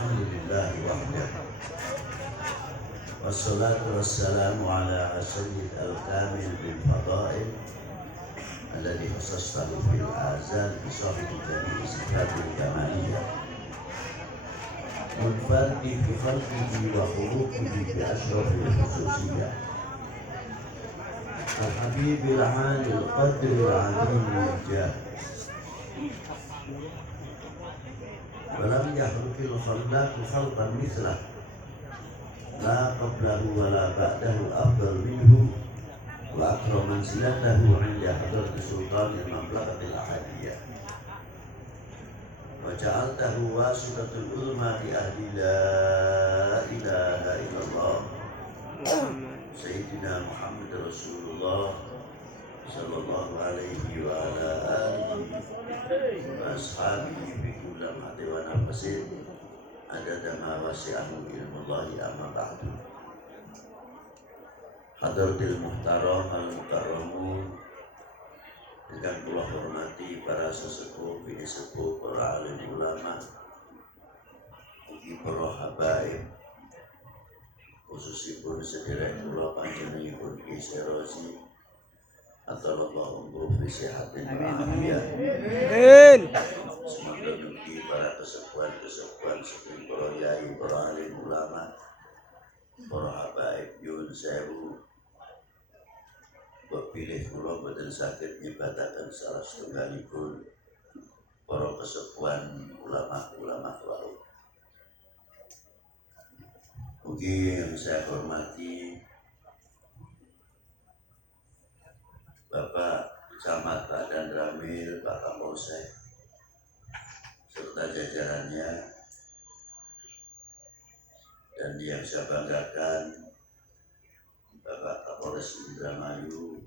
Alhamdulillah wahdahu wassalatu wassalamu ala sayyid al-kamil bil fadail alladhi khasastahu fil azal bisahibi jami'i sifatil kamaliyah munfardi fi khalqihi wa khuluqihi bi ashrafil khususiyah al-habibil alil qadril azimil jah walam yahlukil khalaqu khalqan mislah la qablahu wa la ba'dahu afdal minhu wa akram manzilatahu 'inda hadratis sultanil mamlakatil ahadiyah wa ja'altahu wasitatul ulma li ahli la ilaha illallah sayyidina Muhammad Rasulullah sallallahu alaihi wa ala alihi wa ashabihi bi kulli mahdi wa nafasin adada ma wasi'ahu ilmullahi amma ba'du. Hadratil muhtaram al-mukarramun, dengan kula hormati para sesepuh, bini sepuh, para alim ulama, ugi para habaib, khususipun sederek kula panjenenganipun Ki Serozi Atallahu umruh fi sihatin wa afiyah. Semoga mugi para kesepuhan-kesepuhan saking para yai, para alim ulama, para habaib yun sewu pilih kula boten saged nyebataken salah setunggalipun para kesepuhan ulama-ulama wau. Mugi yang saya hormati Bapak Camat Badan Ramil, Pak Kapolsek serta jajarannya, dan yang saya banggakan Bapak Kapolres Indramayu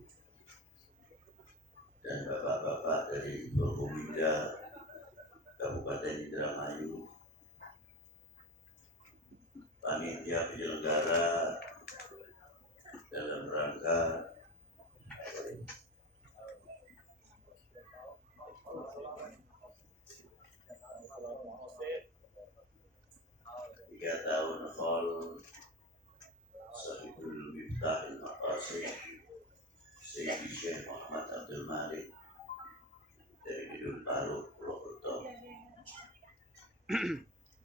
dan bapak-bapak dari Forkominda Kabupaten Indramayu, panitia penyelenggara dalam rangka tiga tahun khol Sahibul Miftahil Maqasid Sayyidi Syekh Muhammad Abdul Malik dari Kidul Palu, Purwokerto.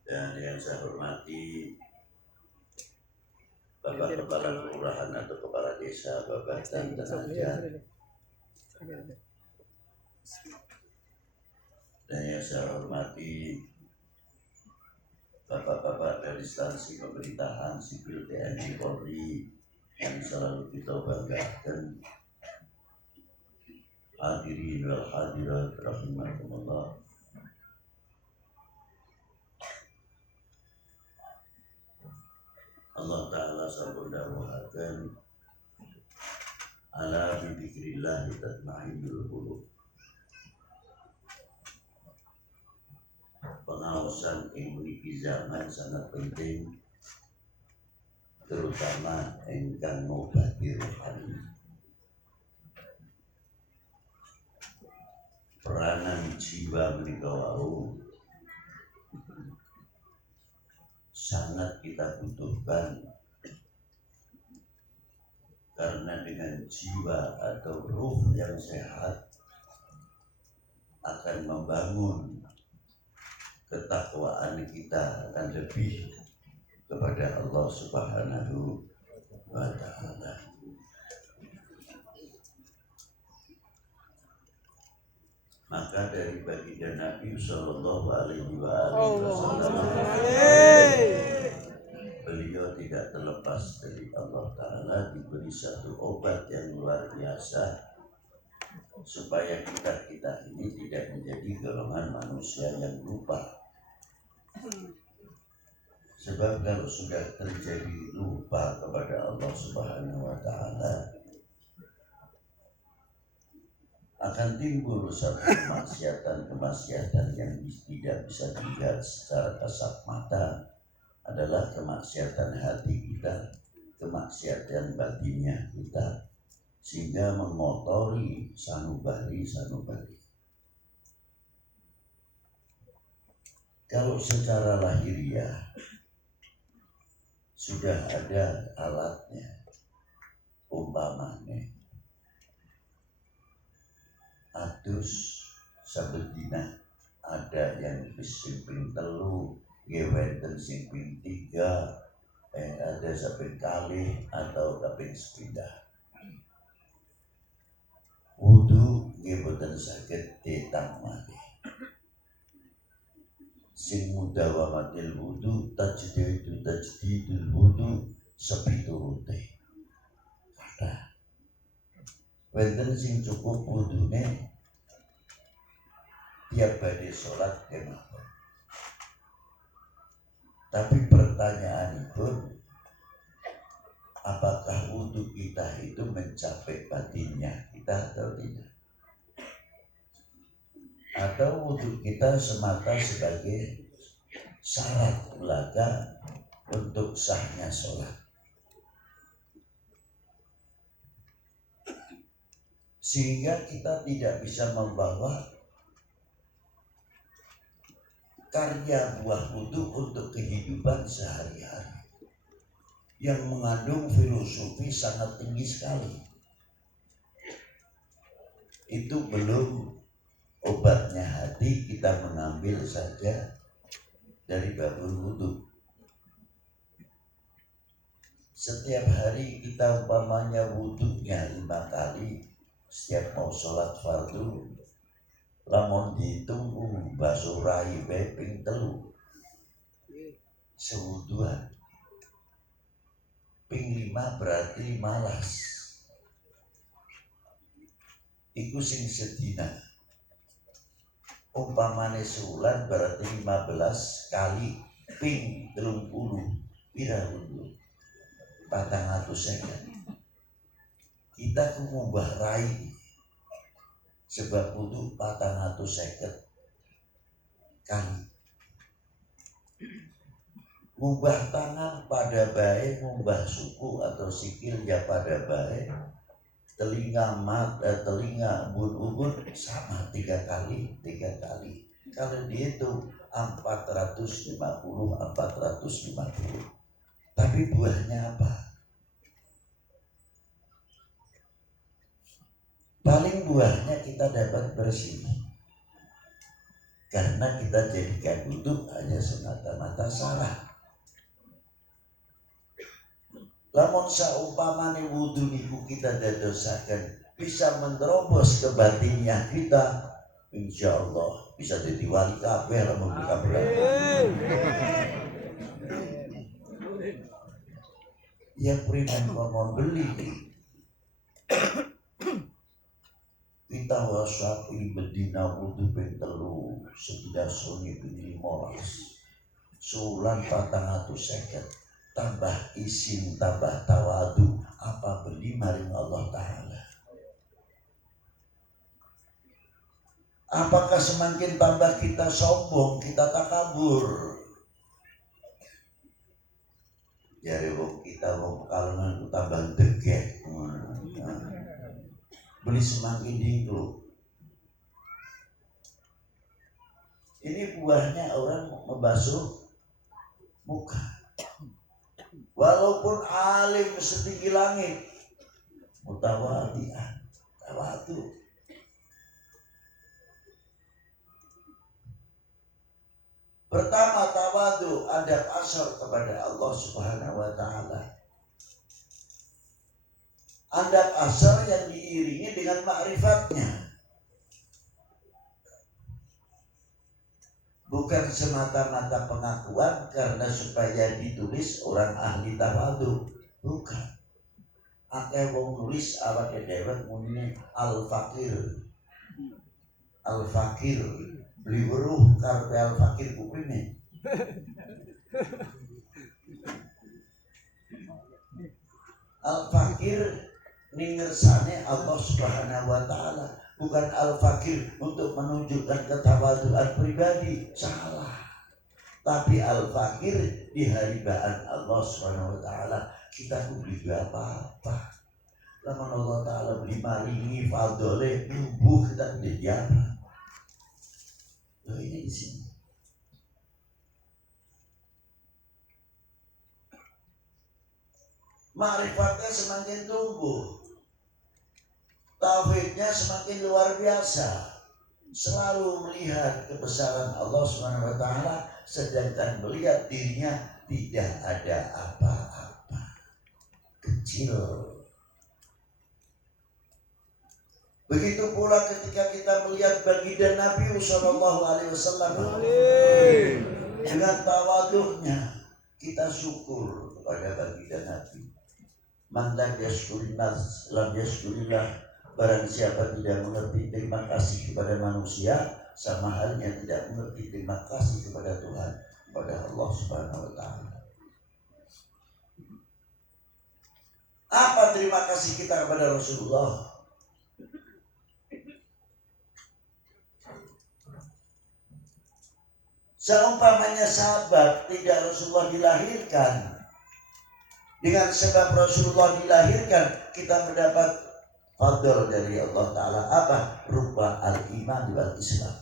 Dan yang saya hormati Bapak Kepala Kelurahan atau Kepala Desa Babatan Tenaga, dan yang saya hormati Bapak-bapak dari instansi pemerintahan sipil TNI Polri yang selalu kita banggakan, hadirin wal hadirat rahimakumullah. Allah Ta'ala sampun dawuhaken ala bi dzikrillah tatma'innul qulub. Pengawasan yang memiliki zaman sangat penting, terutama engkang ngobati rohani. Peranan jiwa menika wau sangat kita butuhkan, karena dengan jiwa atau ruh yang sehat akan membangun ketakwaan kita akan lebih kepada Allah Subhanahu wa Ta'ala. Maka dari baginda Nabi Sallallahu Alaihi Wasallam, beliau tidak terlepas dari Allah Ta'ala diberi satu obat yang luar biasa supaya kita ini tidak menjadi golongan manusia yang lupa. Sebab kalau sudah terjadi lupa kepada Allah Subhanahu wa Ta'ala, akan timbul satu kemaksiatan yang tidak bisa dilihat secara kasat mata, adalah kemaksiatan hati kita, kemaksiatan batinnya kita, sehingga mengotori sanubari. Kalau secara lahiriah sudah ada alatnya, umpamanya atus sabedina ada yang simping telu, gewenten simping 3, ada saping kali atau kaping sepindah. Wudu nggih boten saged tetang malih. Sing mudawamatil wudu tajdidul wudu sepiturute. Kathah. Wonten sing cukup wudune tiap badhe salat kemawon. Tapi pertanyaanipun, apakah wudhu kita itu mencapai batinnya kita atau tidak? Atau wudhu kita semata sebagai syarat belaka untuk sahnya sholat? Sehingga kita tidak bisa membawa karya buah wudhu untuk kehidupan sehari-hari yang mengandung filosofi sangat tinggi sekali. Itu belum obatnya hati, kita mengambil saja dari babul wudhu. Setiap hari kita umpamanya wudhunya 5 kali setiap mau sholat fardu, lamun dihitung basuh rai ping 3 sewuduan, ping 5 berarti malas. Iku sing sedina. Umpamane sebulan berarti 15 kali ping 30 pira wudhu 400 kita ngubah rai sebab wudhu 450 kali. Ngubah tangan pada baik, ngubah suku atau sikil ya pada baik, telinga telinga ubun-ubun sama 3 kali. Kalau dihitung 450. Tapi buahnya apa? Paling buahnya kita dapat bersih. Karena kita jadikan wudhu hanya semata-mata salah. Lamun saumpamane wudhu niku kita dadosaken bisa menerobos ke batinnya kita, insya Allah bisa jadi wali kabeh lamun dikabulkan. Ya primen kon beli kita wasapi bedina wudhu ping 3 sedasone ping 15 sulan 450 tambah isim, tambah tawadu, apa beli maring Allah Ta'ala. Apakah semakin tambah kita sombong, kita takabur? Jadi kita kalangan tambah degek, beli semakin dingkluk. Ini buahnya orang membasuh muka. Walaupun alim setinggi langit, mutawadian, tawadu. Pertama tawadu, adab asar kepada Allah Subhanahu wa Ta'ala. Adab asar yang diiringi dengan ma'rifatnya. Bukan semata-mata pengakuan karena supaya ditulis orang ahli tawadu. Bukan. Akeh wong nulis awake dhewe muni al-fakir. Al-fakir beli weruh karepe al-fakir kupine. Al-fakir ningersane Allah Subhanahu wa Ta'ala. Bukan al-fakir untuk menunjukkan ketawaduan pribadi, salah. Tapi al-fakir di haribaan Allah Subhanahu wa Ta'ala, kita beli apa-apa. Lamun Allah Ta'ala beli maringi fadole tubuh kita tidak apa. Loh ini di sini. Ma'rifatnya semakin tumbuh, tauhidnya semakin luar biasa, selalu melihat kebesaran Allah Subhanahu wa taala, sedangkan melihat dirinya tidak ada apa-apa, kecil. Begitu pula ketika kita melihat baginda Nabi Sallallahu Alaihi Wasallam dengan tawadhunya, kita syukur kepada baginda Nabi. Man lam yashkurin nas lam yashkurillah. Barang siapa tidak mengerti terima kasih kepada manusia, sama halnya tidak mengerti terima kasih kepada Tuhan, kepada Allah Subhanahu wa taala. Apa terima kasih kita kepada Rasulullah? Seumpamanya sahabat tidak Rasulullah dilahirkan, dengan sebab Rasulullah dilahirkan kita mendapat fadl dari Allah Ta'ala. Apa? Rupa al-iman wal Islam.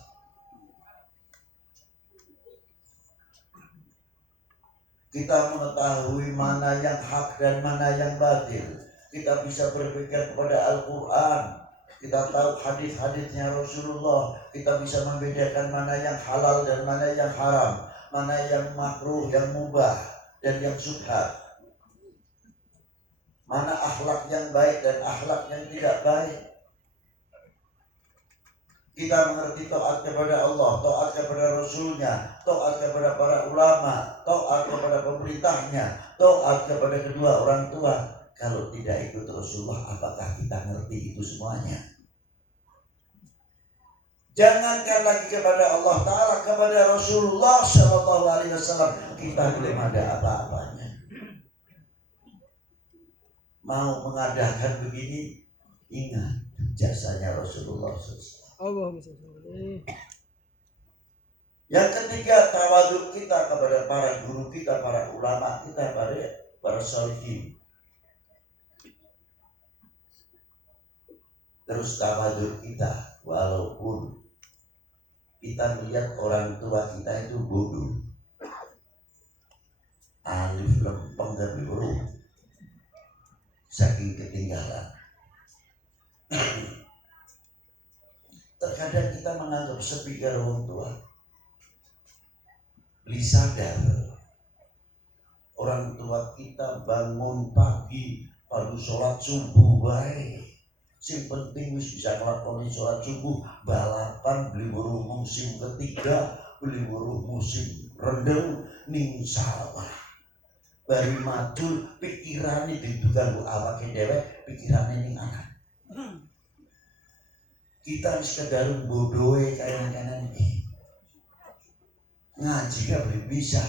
Kita mengetahui mana yang hak dan mana yang batil. Kita bisa berpikir kepada Al-Quran. Kita tahu hadis-hadisnya Rasulullah. Kita bisa membedakan mana yang halal dan mana yang haram, mana yang makruh, yang mubah, dan yang syubhat, mana akhlak yang baik dan akhlak yang tidak baik. Kita mengerti taat kepada Allah, taat kepada Rasulnya, taat kepada para ulama, taat kepada pemerintahnya, taat kepada kedua orang tua. Kalau tidak ikut Rasulullah, apakah kita ngerti itu semuanya? Jangankan lagi kepada Allah Ta'ala, kepada Rasulullah Sallallahu Alaihi Wasallam kita belum ada apa-apanya. Mau mengadakan begini, ingat jasanya Rasulullah SAW. Yang ketiga, tawadhu kita kepada para guru kita, para ulama kita, para sholihin. Terus tawadhu kita, walaupun kita melihat orang tua kita itu bodoh, alif lempeng dan huruf, saking ketinggalan. Terkadang kita menganggap sepi karo orang tua. Beli sadar orang tua kita bangun pagi baru sholat subuh baik. Sing penting wis bisa nglakoni sholat subuh, balapan beli weruh musim ketiga, beli weruh musim rendeng ning sawah. Bari matul pikirane diduga awake dhewe, pikirane ning anak. Kita sekedar bodohe kanan-kanan iki. Ngaji gak boleh bisa.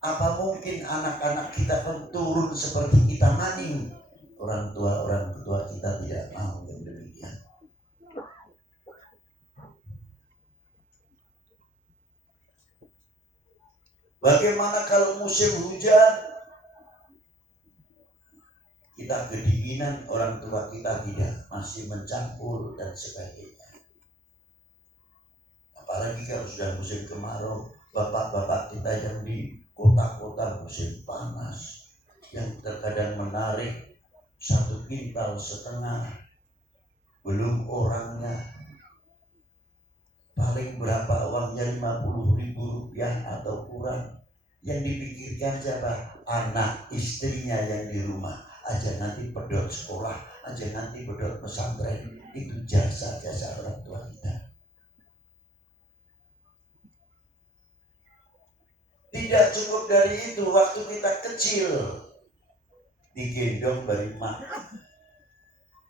Apa mungkin anak-anak kita akan turun seperti kita maning? Orang tua kita tidak mau yang demikian. Bagaimana kalau musim hujan? Kita kedinginan, orang tua kita tidak, masih mencampur dan sebagainya. Apalagi kalau sudah musim kemarau, bapak-bapak kita yang di kota-kota musim panas, yang terkadang menarik 1,5 kintal, belum orangnya, paling berapa uangnya, 50.000 rupiah atau kurang. Yang dipikirkan siapa? Anak istrinya yang di rumah. Aja nanti pedot sekolah, aja nanti pedot pesantren. Itu jasa-jasa orang tua kita. Tidak cukup dari itu, waktu kita kecil digendong bari mak.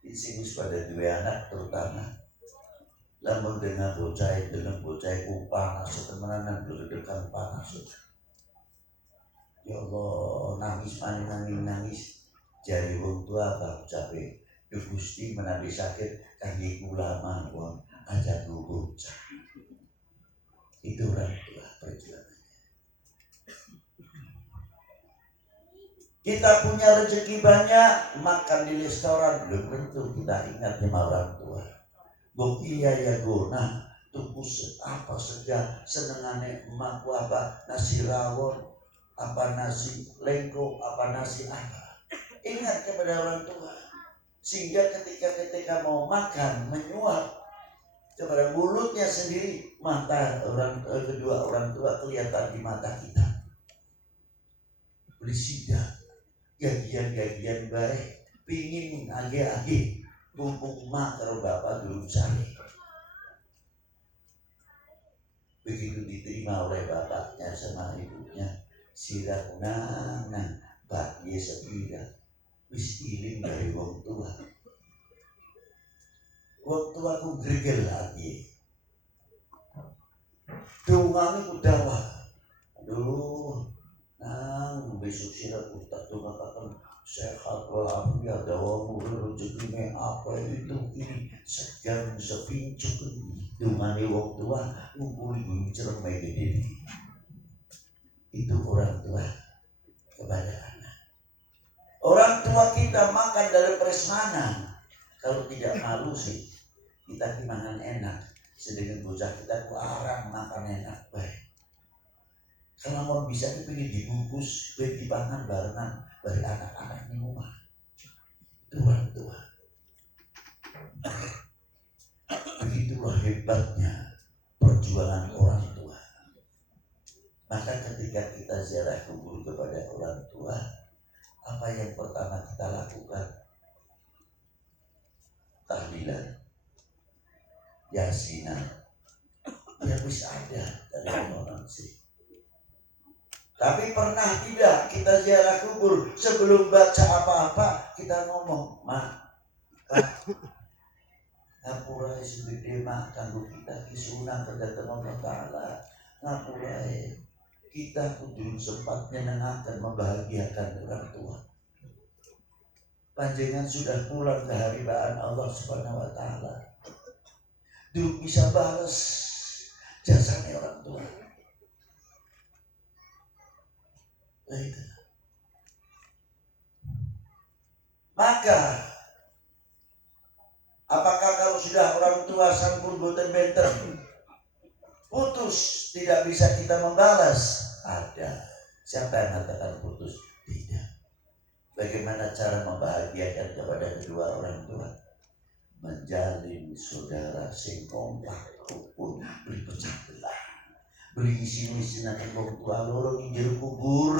Isingus pada dua anak terutama. Lamun dengan bocah panas, setemenan berdekan panas. Ya Allah, nangis nangis. Jari wong tua apa ucape, Gusti menawi sakit kangge kula mawon aja bocah. Itu orang tua perjuangan. Kita punya rezeki banyak, makan di restoran belum tentu kita ingat sama orang tua. Bung iya ya guna, tuku apa saja senengane emakku apa nasi rawon. apa nasi lengko, apa nasi apa. Ingat kepada orang tua. Sehingga ketika mau makan, menyuap kepada mulutnya sendiri, mata kedua orang tua kelihatan di mata kita. Bersida, gagian-gagian baik, pingin age-age, mumpung mak karo bapak dulu sari. Begitu diterima oleh bapaknya sama ibunya, sirah nang bak ye sepira, wis iling dari wong tua. Wong tua ku gregel hati. Dungane ku dawa. Aduh, nang besok sirah ku tak dongakaken sehat walafiat dawamu rezekine apa itu ini segan sepincuk dungane wong tua ngumpuli gunung ceremai gede. Itu orang tua kepada anak. Orang tua kita makan dari prasmanan. Kalau tidak malu sih kita makan enak. Sedangkan bocah kita larang makan enak baik. Kalau mau bisa dipilih dibungkus, dipangan barengan dari anak-anak di rumah. Itu orang tua. Begitulah hebatnya perjuangan orang tua. Maka ketika kita ziarah kubur kepada orang tua, apa yang pertama kita lakukan? Tahlilan, yasinan, yang bisa ada dari orang sih. Tapi pernah tidak kita ziarah kubur sebelum baca apa-apa kita ngomong, mak, ngapurai segede mak kanggo kita kisunah kedatang Allah Ta'ala. Ngapurai kita kudu sempat menyenangkan membahagiakan orang tua. Panjenengan sudah pulang ke haribaan Allah Subhanahu wa Ta'ala. Dulu bisa balas jasanya orang tua. Itu. Maka apakah kalau sudah orang tua sampun boten benten putus tidak bisa kita membalas? Ada. Siapa yang mengatakan putus? Tidak. Bagaimana cara membahagiakan kepada kedua orang tua? Menjalin saudara sing kompak rukun beli pecah belah. Beli isi-isi nanti wong tua loro nginjil kubur.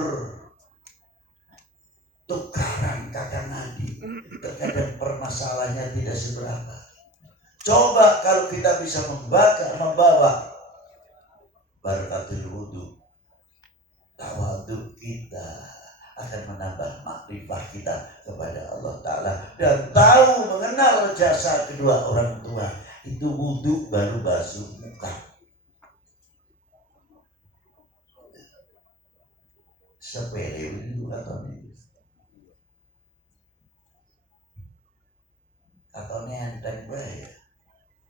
Tukaran kakak adik. Terkadang permasalahannya tidak seberapa. Coba kalau kita bisa membawa barakatul wudu, tawadhu kita akan menambah makrifah kita kepada Allah Ta'ala. Dan tahu mengenal jasa kedua orang tua. Itu wudu baru basuh muka. Sepele itu katanya enteng bae.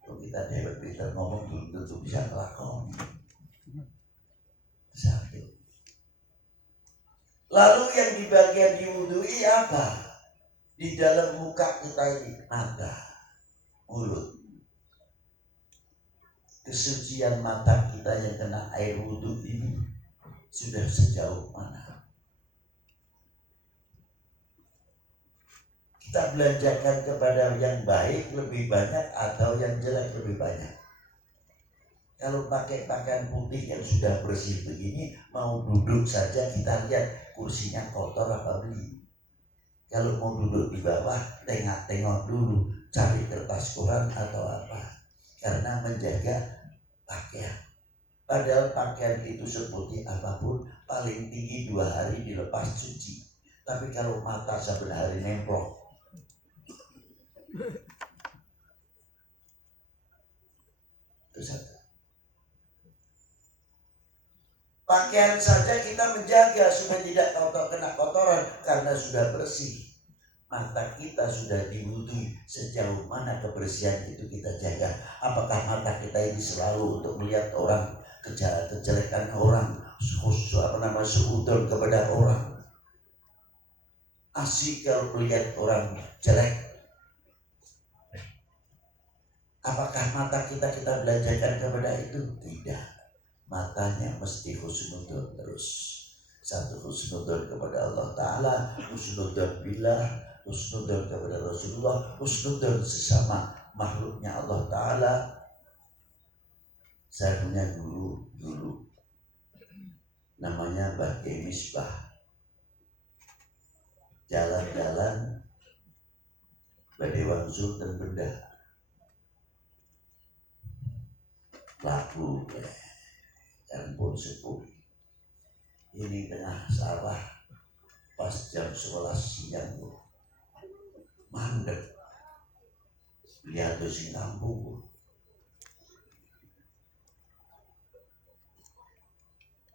Kalau kita debat ngomong belum tentu bisa melakukan. Satu. Lalu yang di bagian diwudui apa? Di dalam muka kita ini mata, mulut. Kesucian mata kita yang kena air wudhu ini sudah sejauh mana? Kita belanjakan kepada yang baik lebih banyak atau yang jelek lebih banyak? Kalau pakai pakaian putih yang sudah bersih begini, mau duduk saja kita lihat kursinya kotor apa beli. Kalau mau duduk di bawah, tengok-tengok dulu, cari kertas koran atau apa. Karena menjaga pakaian. Padahal pakaian itu seputih apapun, paling tinggi 2 hari dilepas cuci. Tapi kalau mata saben hari nemplok. Itu satu. Pakaian saja kita menjaga supaya tidak kena kotoran karena sudah bersih. Mata kita sudah diwudui, sejauh mana kebersihan itu kita jaga. Apakah mata kita ini selalu untuk melihat orang, kejelekan orang, seudon kepada orang. Asik kalau melihat orang jelek. Apakah mata kita belanjakan kepada itu? Tidak. Matanya mesti husnudon terus. Satu, husnudzon kepada Allah Ta'ala, husnudzon billah, husnudzon kepada Rasulullah, husnudzon sesama makhluknya Allah Ta'ala. Saya punya guru dulu, namanya Mbah Kiai Misbah. Jalan-jalan badai wangsul dan benda laku dan pun sepuh. Ini tengah sawah pas jam 11 siang mandek, lihat sing kampung.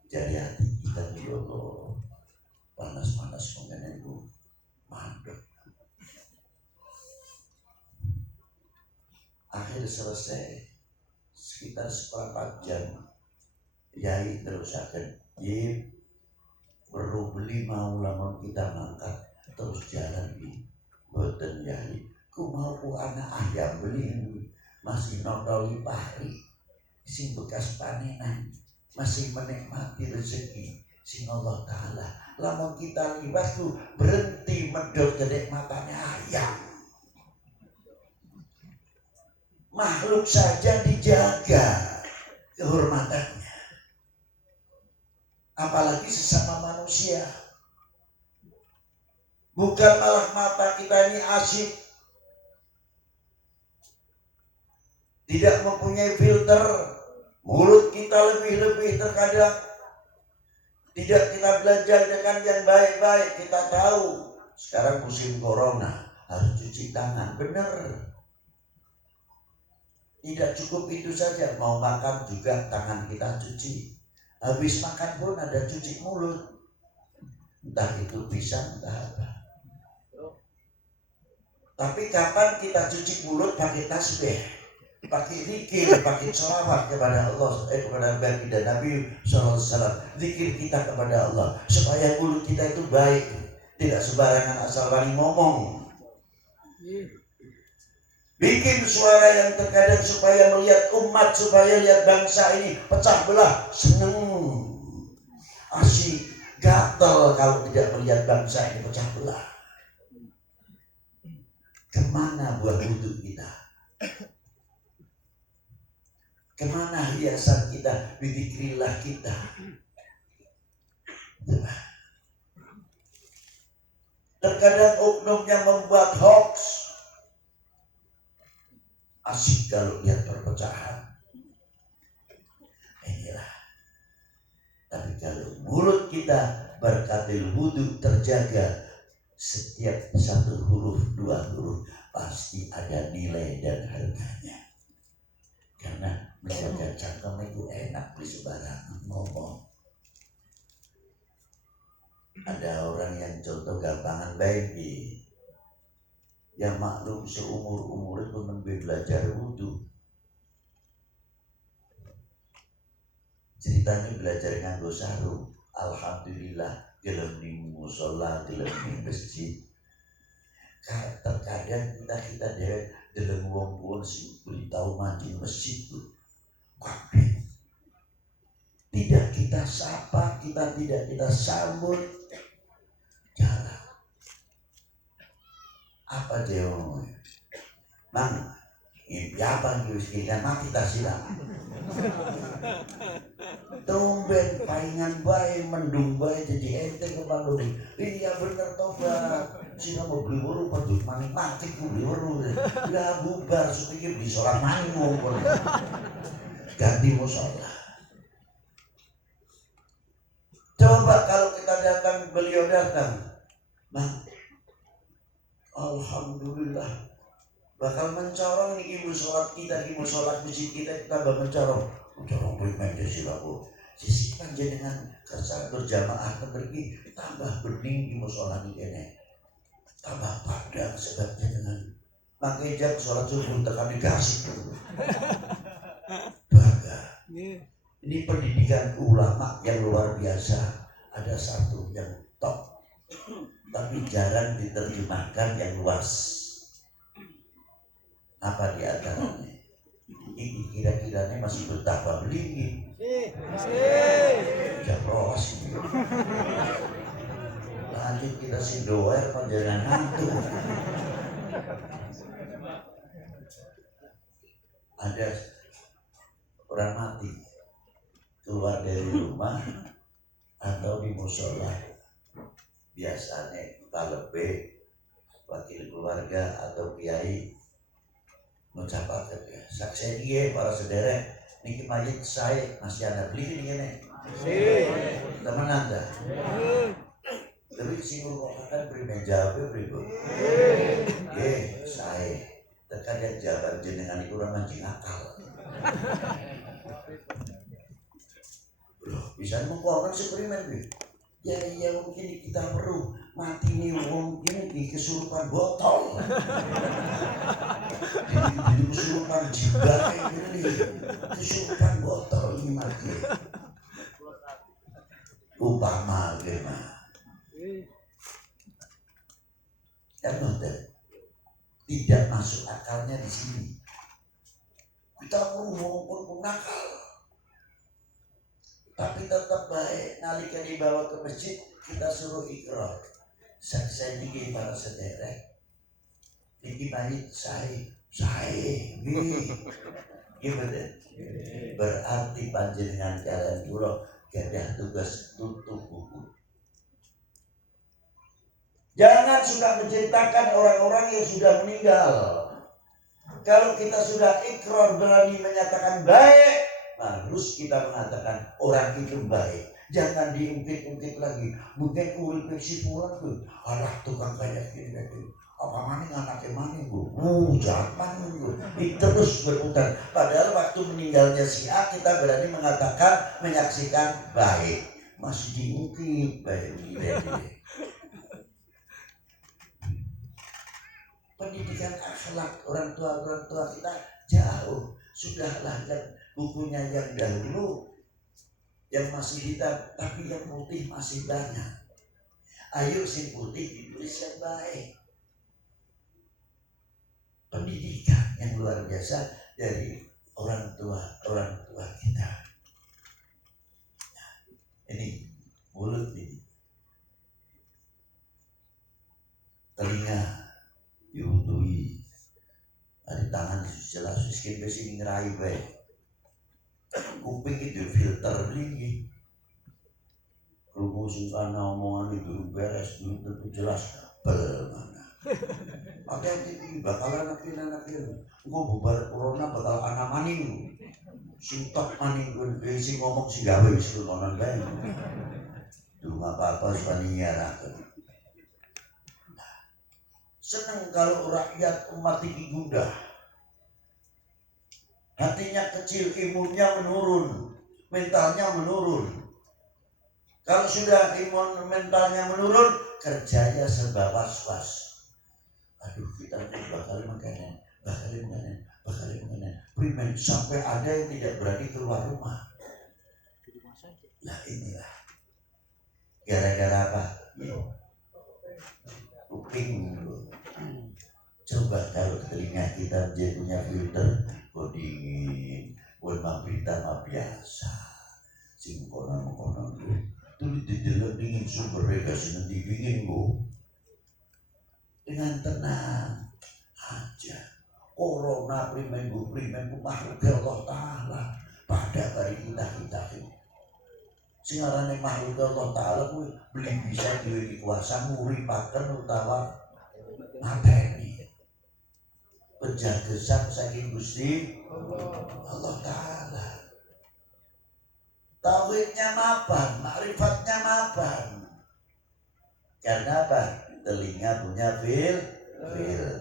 Jadi hati kita dulu panas-panas mengenai mandek. Akhir selesai sekitar seperempat jam, Yai terus akan perlu beli mau lamun kita mangkat terus jalan di boten Yai. Ku mau ku anak ayam beli masih nodoli pari sing bekas panenan, masih menikmati rezeki sing Allah Ta'ala. Lamun kita liwat tuh berhenti medhot kenikmatannya ayam. Makhluk saja dijaga kehormatannya, apalagi sesama manusia. Bukan malah mata kita ini asyik, tidak mempunyai filter. Mulut kita lebih-lebih terkadang tidak kita belajar dengan yang baik-baik. Kita tahu sekarang musim corona harus cuci tangan, benar. Tidak cukup itu saja, mau makan juga tangan kita cuci. Habis makan pun ada cuci mulut, entah itu pisang, entah apa. Tapi kapan kita cuci mulut pakai tasbih, pakai zikir, pakai sholawat kepada Allah, kepada baginda Nabi SAW. Zikir kita kepada Allah supaya mulut kita itu baik, tidak sembarangan asal wani ngomong. Bikin suara yang terkadang supaya melihat umat, supaya lihat bangsa ini pecah belah, seneng, asyik, gatel kalau tidak melihat bangsa ini pecah belah. Kemana buah wudhu kita? Kemana hiasan kita, bidzikrillah kita? Terkadang oknum yang membuat hoax, asyik kalau lihat perpecahan. Inilah. Tapi kalau mulut kita berkatil wudhu terjaga, setiap satu huruf, dua huruf pasti ada nilai dan harganya. Karena menjaga cangkem itu enak di sembarangan ngomong. Ada orang yang contoh gampangan baik yang maklum seumur itu belajar wudhu. Ceritanya belajar nganggo sarung. Alhamdulillah gelem di musola, gelem di masjid. Terkadang kita dewek gelem wong sing beritahu mandi masjid tuh. Kabeh. Tidak kita sapa, tidak kita sambut. Jarang. Apa dia ngomong? Bang, ini apa yang mati tak silang? Tumben paingan baik, mendung baik, jadi ente kepala nih. Iya bener tobat. Sila mau beli waru, padut maning mati ku beli waru. Lah bubar, supaya beli sholat maning ngumpul. Ganti musola. Coba kalau kita datang, beliau datang, Bang, alhamdulillah bakal mencorong nih ibu sholat kita, ibu sholat masjid kita bakal mencorong primen silaku sisi panjenengan kerja berjamaah pergi tambah bening ibu sholat ini tambah padang sebabnya dengan makanya sholat subuh tekan dikasih bangga. Ini pendidikan ulama yang luar biasa. Ada satu yang top tapi jarang diterjemahkan yang luas. Apa di antaranya? Ini kira-kiranya masih betapa beli. Japros. nasib kita si doer panjangan hantu. Ada orang mati keluar dari rumah atau di musola, biasanya talebe wakil keluarga atau kiai mengucapkan saksi dia para sederek niki mayit saya masih ada beli ini teman anda tapi si guru kan beri meja beribu saya terkadang jabat jenengan itu orang mancing akal bisa mengkorban eksperimen ya mungkin kita perlu mati nih mungkin di kesurupan botol di kesurupan jibak ini kesurupan botol ini mati upama gimana dan tidak masuk akalnya di sini kita perlu ngomong nakal tapi tetap baik nalika dibawa ke masjid kita suruh ikrar saya niki para sederek niki mayit saya gimana berarti panjenengan kalian kula gadah tugas tutup buku. Jangan sudah menceritakan orang-orang yang sudah meninggal. Kalau kita sudah ikrar berani menyatakan baik, harus kita mengatakan orang itu baik. Jangan diungkit-ungkit lagi. Mungkin urip si pulang tuh, alah tukang kayak gini. Apa maning anaknya maning bu? Jangan bu. Terus berputar. Padahal waktu meninggalnya si A kita berani mengatakan menyaksikan baik. Masih diungkit baik. Pendidikan akhlak orang tua kita jauh. Sudahlah kan bukunya yang dahulu yang masih hitam tapi yang putih masih banyak. Ayo si putih ditulis yang baik. Pendidikan yang luar biasa dari orang tua kita. Nah, ini mulut ini, telinga diuntui, ada tangan jelas miskin besi ngerai baik. Kuping itu filter tinggi. Kalau sing kana omongan itu beres dulu tentu jelas bagaimana. Hati-hati bakalan akhir-akhir. Engko bubar corona bakal ana maning. Sing tok maning sing ngomong sing gawe wis ngono bae. Duh apa-apa saniaraken. Senang kalau rakyat umat ini gundah. Hatinya kecil, imunnya menurun, mentalnya menurun. Kalau sudah imun mentalnya menurun, kerjanya serba was-was. Aduh kita bakal makanan. Primen sampai ada yang tidak berani keluar rumah. Nah inilah. Gara-gara apa? Kuping. Coba kalau telinga kita punya filter, kok dingin, kok berita mah biasa. Sing konon tuh didelok dingin sumber regas nanti dingin bu. Dengan tenang aja. Corona primen makhluk Allah Taala pada hari kita ini. Singarane makhluk Allah Taala kuwi beli bisa duwe kuasa nguripaken utawa mateni. Penjagesan saking Gusti Allah Ta'ala. Tauhidnya mapan, makrifatnya mapan. Karena apa? Telinga punya filter.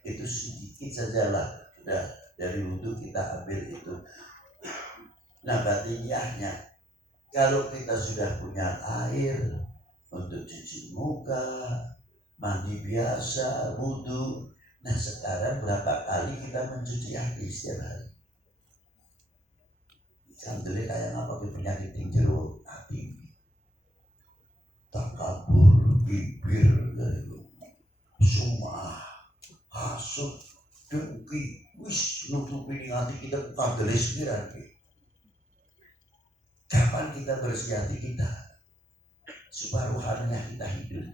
Itu sedikit sajalah. Sudah dari wudhu kita ambil itu. Nah batiniahnya, kalau kita sudah punya air untuk cuci muka, mandi biasa, wudhu. Nah sekarang berapa kali kita mencuci hati setiap hari? Sandalnya kayak apa penyakit jero hati, takabur, bibir, sumah, hasut, dengki, wis nutupi hati kita bukan gelis lagi. Kapan kita bersih hati kita? supaya ruhaninya kita hidup.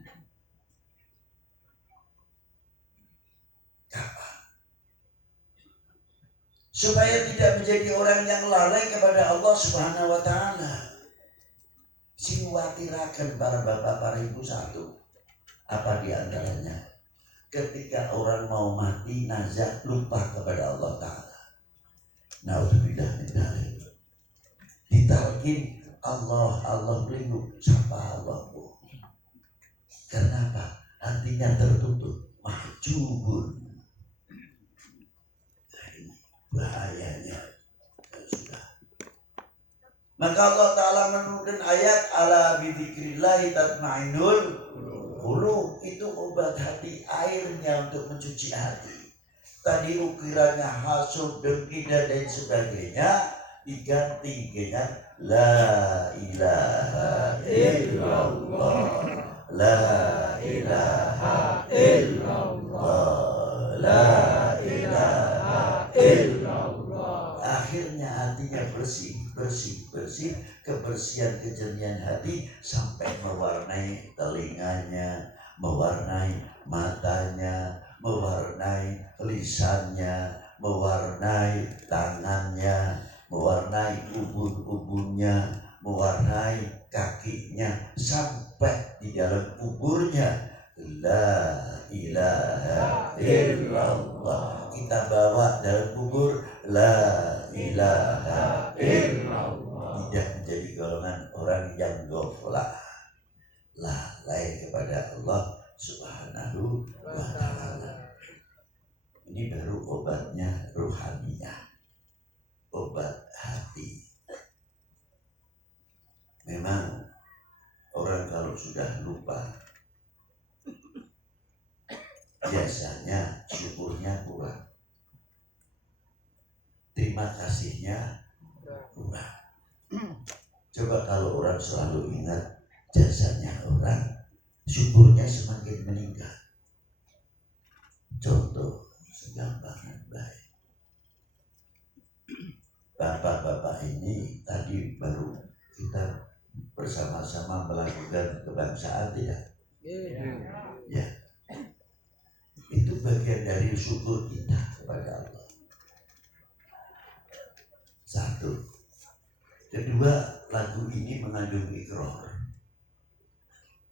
Kapan? Supaya tidak menjadi orang yang lalai kepada Allah Subhanahu wa Ta'ala. Siwatirakan para bapak, para ibu satu. Apa diantaranya? Ketika orang mau mati, nazar lupa kepada Allah Ta'ala. Na'udzubillah min dzalik. Ditalkin Allah, Allah pelindung. Siapa Allahku? Kenapa? Hatinya tertutup. Mahjubun. Bahayanya sudah. Maka Allah Ta'ala menurunkan ayat ala bidzikrillahi tatma'innul qulub. Itu obat hati, airnya untuk mencuci hati. Tadi ukirannya hasud, dengki dan lain sebagainya diganti dengan la ilaha illallah, la ilaha illallah, la ilaha illallah. Akhirnya hatinya bersih, kebersihan kejernihan hati sampai mewarnai telinganya, mewarnai matanya, mewarnai lisannya, mewarnai tangannya, mewarnai ubun-ubunnya, mewarnai kakinya, sampai di dalam kuburnya. La ilaha illallah. Kita bawa dalam kubur la ilaha illallah. Tidak menjadi golongan orang yang ghaflah, lalai kepada Allah Subhanahu wa Ta'ala. Ini baru obatnya ruhaniyah, obat hati. Memang orang kalau sudah lupa, biasanya syukurnya kurang, terima kasihnya kurang. Coba kalau orang selalu ingat jasanya orang, syukurnya semakin meningkat. Contoh segampang baik. Bapak-bapak ini tadi baru kita bersama-sama melakukan kebangsaan, tidak? Ya. Itu bagian dari syukur kita kepada Allah. Satu. Kedua, lagu ini mengandung ikrar,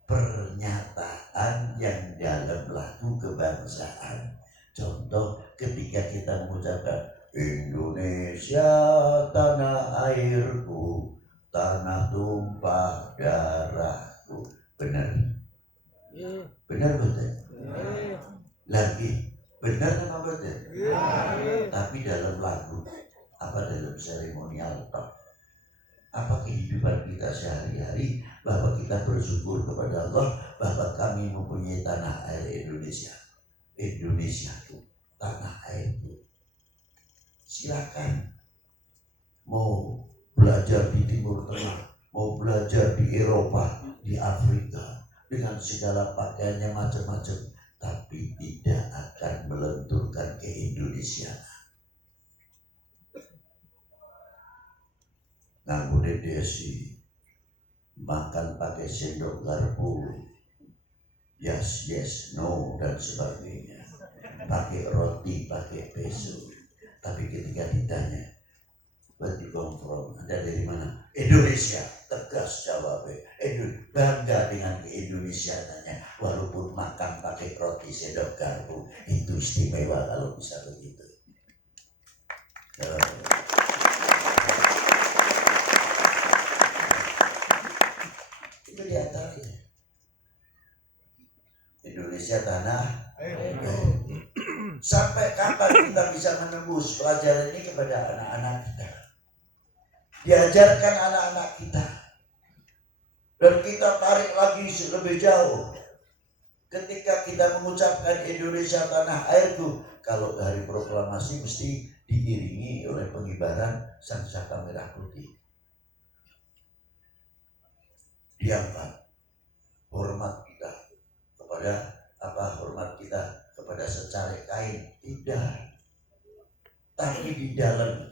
pernyataan yang dalam lagu kebangsaan. Contoh ketika kita mengucapkan Indonesia tanah airku, tanah tumpah darahku. Benar? Benar betul? Lagi benar apa betul? Tapi dalam lagu, apa dalam seremonial, apa kehidupan kita sehari-hari, bahwa kita bersyukur kepada Allah bahwa kami mempunyai tanah air Indonesia. Indonesia itu tanah airku. Silakan mau belajar di Timur Tengah, mau belajar di Eropa, di Afrika, dengan segala pakaiannya macam-macam, tapi tidak akan melenturkan keindonesiaan. Nganggo desi, makan pakai sendok garpu, yes, no, dan sebagainya. Pakai roti, pakai peso. Tapi ketika ditanya, where you come from? Anda dari mana? Indonesia. Tegas jawabnya. Bangga dengan keindonesiaannya. Walaupun makan pakai roti sendok garpu, itu istimewa kalau bisa begitu. Itu di antaranya. Indonesia tanah air. Sampai kapan kita bisa menembus pelajaran ini kepada anak-anak kita? Diajarkan anak-anak kita. Dan kita tarik lagi lebih jauh. Ketika kita mengucapkan Indonesia tanah airku, kalau hari proklamasi mesti diiringi oleh pengibaran sangsaka merah putih. Diangkat hormat kita kepada hormat kita kepada secarik kain, tidak. Tapi di dalam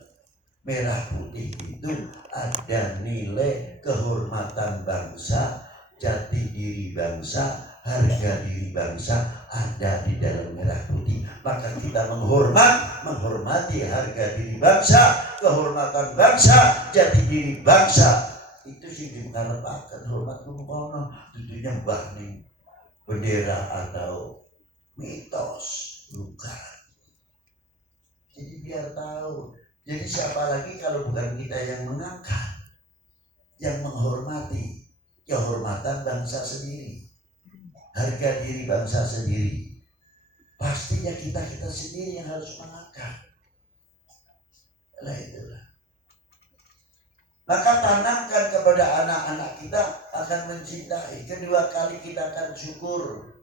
merah putih itu ada nilai kehormatan bangsa, jati diri bangsa, harga diri bangsa ada di dalam merah putih. Maka kita menghormati harga diri bangsa, kehormatan bangsa, jati diri bangsa. Itu sih diharapkan. Hormat kumpulno tentunya mbah ning bendera atau mitos bukan. Jadi biar tahu. Jadi siapa lagi kalau bukan kita yang mengangkat, yang menghormati kehormatan bangsa sendiri, harga diri bangsa sendiri. Pastinya kita sendiri yang harus mengangkat. Lah itulah. Maka tanamkan kepada anak-anak kita akan mencintai. Kedua kali kita akan syukur.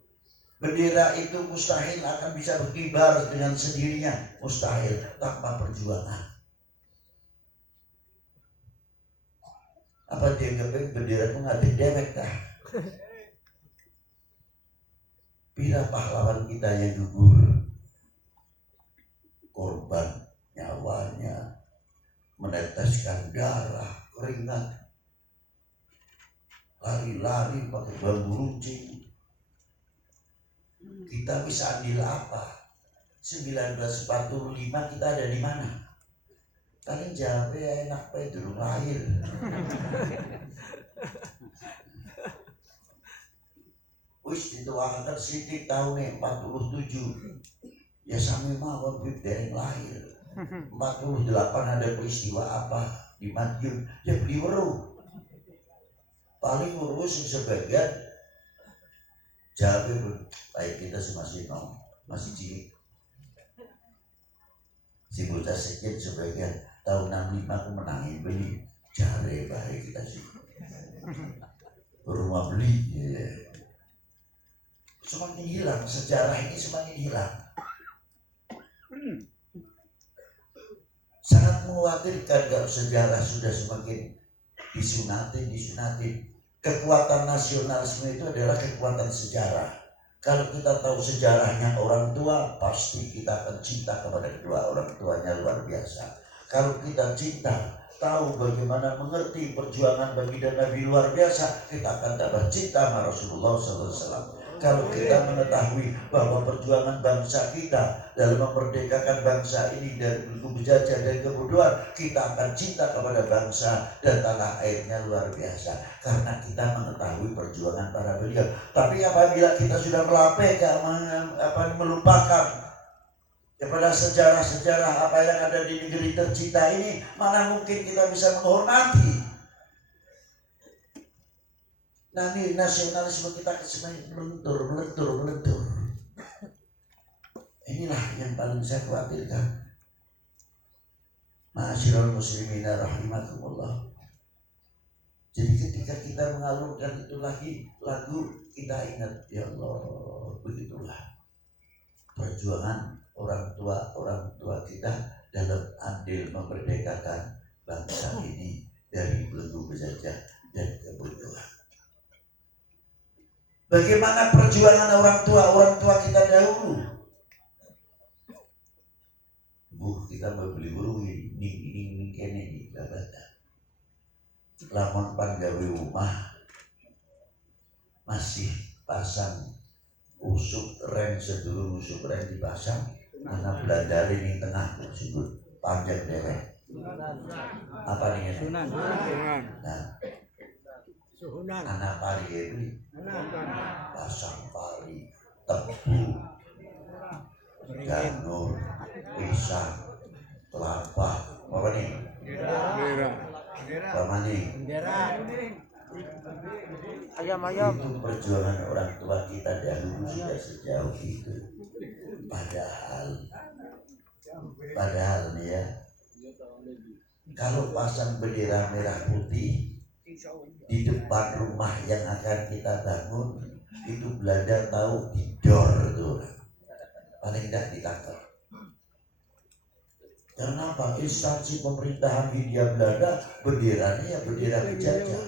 Bendera itu mustahil akan bisa berkibar dengan sendirinya, mustahil tanpa perjuangan. Apa dia ngapain bendera itu ngadek dewek dah? Bila pahlawan kita yang gugur, korban nyawanya, meneteskan darah, keringat, lari-lari pakai bambu runcing. Kita bisa ambil apa? 1945 kita ada di mana? Paling jawab enak pak itu lahir. Wis dituakan sidik tahun 47. Ya sampai mawon dereng lahir. 48 ada peristiwa apa di Madiun? Ya beli weruh. Paling urus sebagian jawab baik kita masih cilik. Si bocah sedikit sebagian tahun 65 aku menangin beli jare baik kita sih. Rumah beli ya. Semakin hilang sejarah ini, semakin hilang. Sangat mengkhawatirkan kalau sejarah sudah semakin disunatin. Kekuatan nasionalisme itu adalah kekuatan sejarah. Kalau kita tahu sejarahnya orang tua, pasti kita akan cinta kepada kedua orang tuanya luar biasa. Kalau kita cinta, tahu bagaimana mengerti perjuangan baginda Nabi luar biasa, kita akan dapat cinta sama Rasulullah SAW. Kalau kita mengetahui bahwa perjuangan bangsa kita dalam memerdekakan bangsa ini dari belenggu penjajah dan kebodohan, kita akan cinta kepada bangsa dan tanah airnya luar biasa. Karena kita mengetahui perjuangan para beliau. Tapi apabila kita sudah melupakan kepada sejarah-sejarah apa yang ada di negeri tercinta ini, mana mungkin kita bisa menghormati. Nanti nasionalisme kita semakin melentur. Inilah yang paling saya khawatirkan. Ma'asyiral muslimin rahimakumullah. Jadi ketika kita mengalunkan itu lagi lagu, kita ingat ya Allah, begitulah perjuangan orang tua kita dalam andil memerdekakan bangsa ini dari belenggu penjajah dan kebodohan. Bagaimana perjuangan orang tua kita dahulu? Kita membeli burung ini kene babata. Lamun panggawe rumah masih pasang usuk rem sedulur usuk rem dipasang, mana beladari di tengah disebut panjang derek. Apa nih? Sunan. Nah, Suhunan. Anak pari ini pasang pari, tebu, janur, pisang, kelapa, apa nih? Apa nih? Ayam. Itu perjuangan orang tua kita dahulu sudah sejauh itu. Padahal nih ya, kalau pasang bendera merah putih di depan rumah yang akan kita bangun, itu Belanda tahu didor tuh, paling tidak ditangkap. Karena apa? Instansi pemerintahan Hindia Belanda benderanya ya bendera penjajah.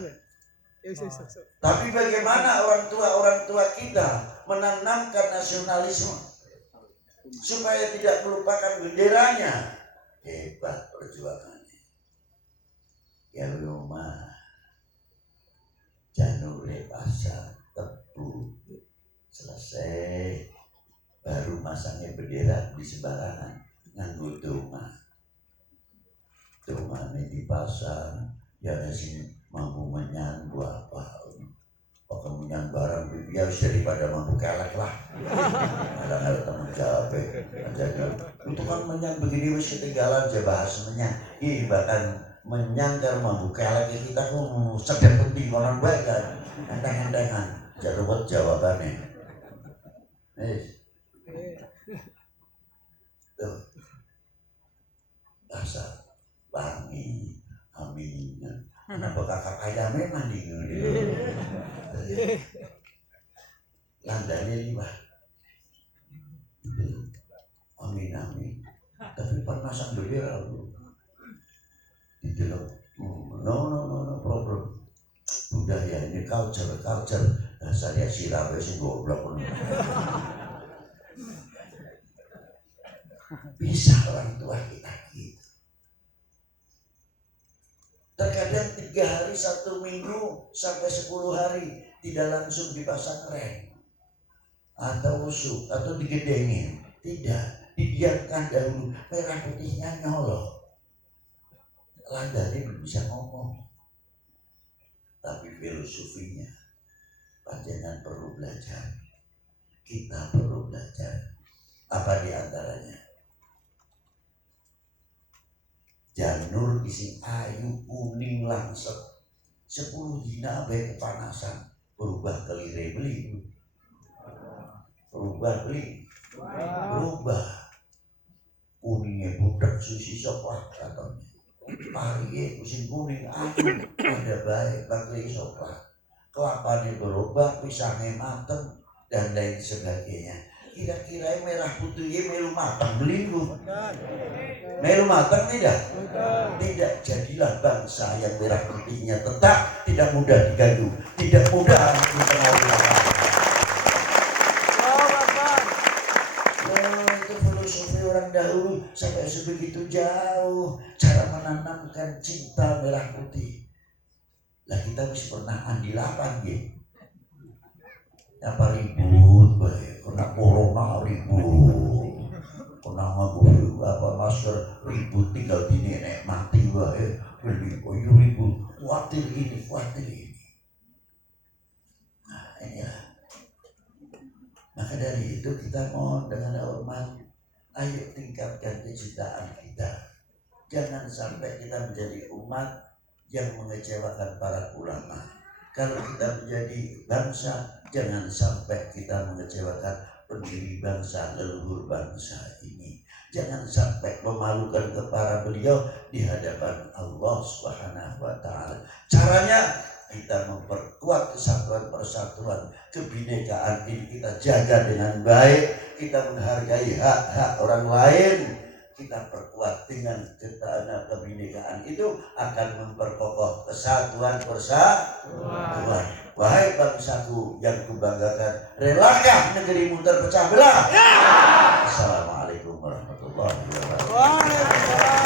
Tapi bagaimana orang tua kita menanamkan nasionalisme supaya tidak melupakan benderanya? Hebat perjuangannya. Ya rumah. Jangan janure pasar tebu selesai baru masangnya bendera di sembarangan nganggo donga di pasar ya sini mampu menyanggu apa kemudian barang ya daripada mampu kelek lah ada teman jawab jadi untuk kan menyang begini wis ketinggalan aja bahas menyang bahkan menyangkar mampu kelek kita tuh sedang penting konon baik kan enteng-entengan jadwal jawabannya tuh dasar wangi amin kenapa kakak ayam memang nih landanya liwat amin tapi panasan bendera itu loh no problem budaya ini culture saya sirap sih goblok bisa orang tua kita gitu. Terkadang 3 hari 1 minggu sampai 10 hari tidak langsung dipasang rem atau usuk atau digedengin, tidak, didiamkan dahulu merah putihnya nyolok. Landani belum bisa ngomong, tapi filosofinya panjenengan perlu belajar, kita perlu belajar. Apa diantaranya? Janur isi ayu kuning langsep 10 dina bae kepanasan berubah kelire beli berubah kuningnya budak susi coklat katanya pariye kusin kuning ayu ada baik bakli coklat kelapanya berubah pisangnya mateng dan lain sebagainya. Kira-kira merah putihnya melu matang belinggu melu matang tidak? Tidak. Jadilah bangsa yang merah putihnya tetap tidak mudah diganggu, tidak mudah dipengaruhi. Itu filosofi orang dahulu sampai sebegitu jauh cara menanamkan cinta merah putih. Lah kita bisa pernah andilapan gitu. Apa ribut baik, kena corona ribut, kena ngabur apa masker ribut tinggal di nenek mati baik, ribut, khawatir ini. Nah inilah. Maka dari itu kita mohon dengan hormat, ayo tingkatkan kecintaan kita. Jangan sampai kita menjadi umat yang mengecewakan para ulama. Kalau kita menjadi bangsa, jangan sampai kita mengecewakan pendiri bangsa, leluhur bangsa ini. Jangan sampai memalukan kepada beliau di hadapan Allah Subhanahu wa taala. Caranya kita memperkuat kesatuan persatuan, kebinekaan ini kita jaga dengan baik, kita menghargai hak-hak orang lain. Kita perkuat dengan ketahanan kebinekaan itu akan memperkokoh kesatuan persatuan. Wahai bangsaku yang kubanggakan, relakah negerimu terpecah belah? Assalamualaikum warahmatullahi wabarakatuh.